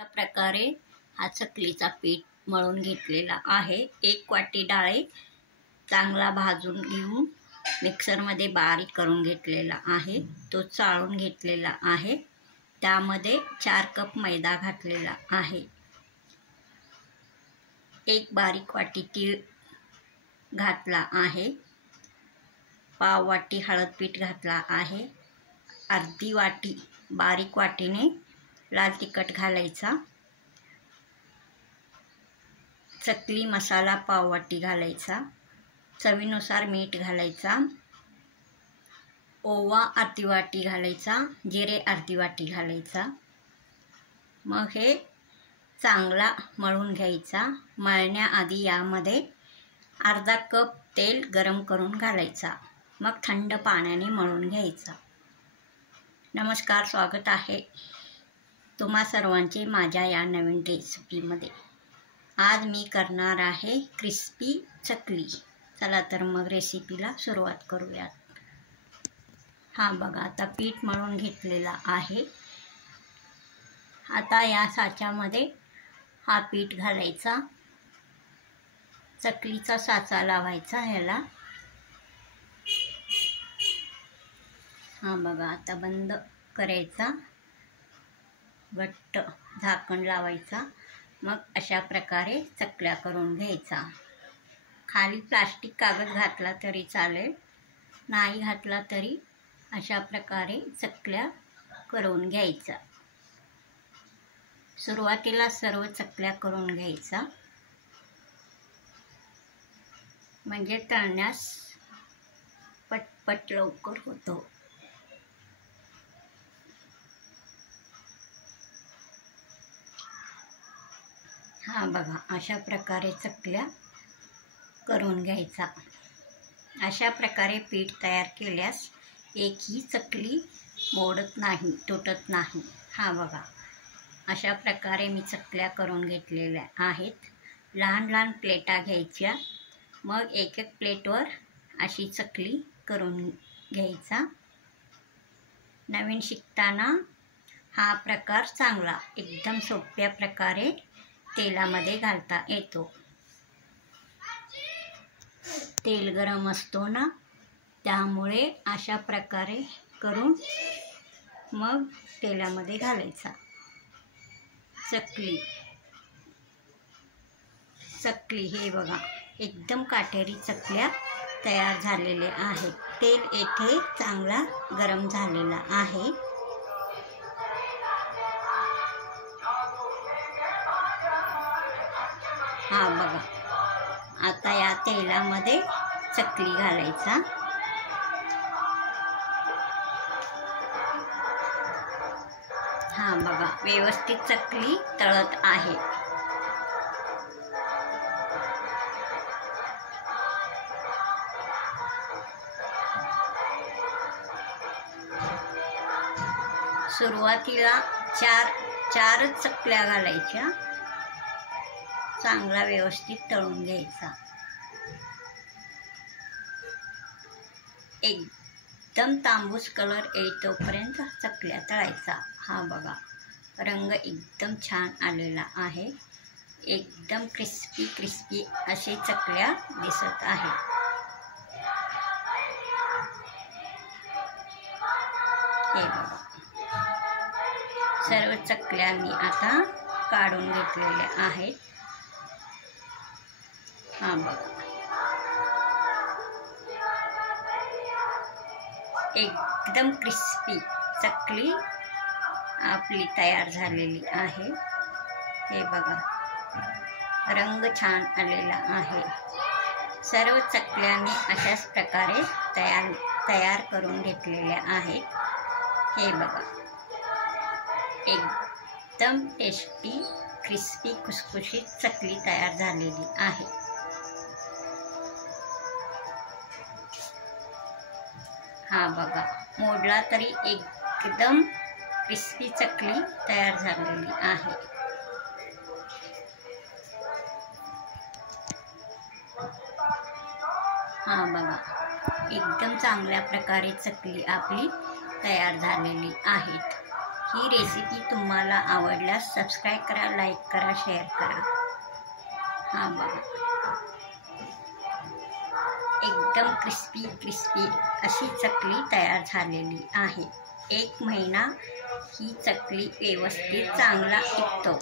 अशा प्रकारे हा चकलीचा पीठ मळून घेतलेला आहे। 1 वाटी डाळ चांगला भाजून घेऊन मिक्सरमध्ये बारीक करून घेतलेला आहे। तो चाळून घेतलेला आहे। त्यामध्ये 4 कप मैदा घातलेला आहे। 1 बारीक वाटी तीळ घातला आहे। पाव वाटी हळद पीठ घातला आहे। अर्धी वाटी बारीक वाटीने लाल तिखट घालायचा। चकली मसाला पाव वाटी घालायचा। चवीनुसार मीठ घालायचा। ओवा अर्धी वाटी घालायचा। जिरे अर्धी वाटी घालायचा। मग हे चांगला मळून घ्यायचा। मळण्याआधी यामध्ये अर्धा कप तेल गरम करून घालायचा। मग थंड पाण्याने मळून घ्यायचा। नमस्कार, स्वागत आहे तुम्हा सर्वांचे माझ्या या नवीन रेसिपीमध्ये। आज मी करणार आहे क्रिस्पी चकली। चला तर मग रेसिपीला सुरुवात करूयात। हा बघा, आता पीठ मळून घेतलेला आहे। आता या साच्यामध्ये हा पीठ घालायचा। चकलीचा साचा लावायचा ह्याला। हा बघा, आता बंद करायचा, घट्ट झाकण लावायचा। मग अशा प्रकारे चकल्या करून घ्यायचा। खाली प्लास्टिक कागद घातला तरी चालेल, नाही घातला तरी अशा प्रकारे चकल्या करून घ्यायचा। सुरुवातीला सर्व चकल्या करून घ्यायचा, म्हणजे तळण्यास पटपट लवकर होतो। हा बघा, अशा प्रकारे चकल्या करून घ्यायचा। अशा प्रकारे पीठ तयार केल्यास एकही चकली मोडत नाही, तुटत नाही। हा बघा, अशा प्रकारे मी चकल्या करून घेतलेल्या आहेत। लहान लहान प्लेटा घ्यायच्या। मग एक प्लेटवर अशी चकली करून घ्यायचा। नवीन शिकताना हा प्रकार चांगला, एकदम सोप्या प्रकारे तेलामध्ये घालता येतो। तेल गरम असतो ना, त्यामुळे अशा प्रकारे करून मग तेलामध्ये घालायचा। चकली हे बघा, एकदम काटेरी चकल्या तयार झालेल्या आहेत। तेल येथे चांगला गरम झालेला आहे। हा बघा, आता या तेलामध्ये चकली घालायचा। हा बघा, व्यवस्थित चकली तळत आहे। सुरुवातीला चारच चकल्या घालायच्या। चांगला व्यवस्थित तळून घ्यायचा। एकदम तांबूस कलर येईतोपर्यंत चकल्या तळायचा। हा बघा, रंग एकदम छान आलेला आहे। एकदम क्रिस्पी असे चकल्या दिसत आहेत। हे बघा, सर्व चकल्या मी आता काढून घेतलेल्या आहेत। हा बघा, एकदम क्रिस्पी चकली आपली तयार झालेली आहे। हे बघा, रंग छान आलेला आहे। सर्व चकल्या मी अशाच प्रकारे तयार करून घेतलेल्या आहेत। हे बघा, एकदम टेस्टी क्रिस्पी खुसखुशीत चकली तयार झालेली आहे। हा बघा, मोडला तरी एकदम क्रिस्पी चकली तयार झालेली आहे। हा बघा, एकदम चांगल्या प्रकारे चकली आपली तयार झालेली आहेत। ही रेसिपी तुम्हाला आवडल्यास सबस्क्राईब करा, लाईक करा, शेअर करा. हा बघा, एकदम क्रिस्पी अशी चकली तयार झालेली आहे. 1 महिना ही चकली व्यवस्थित चांगला टिकतो.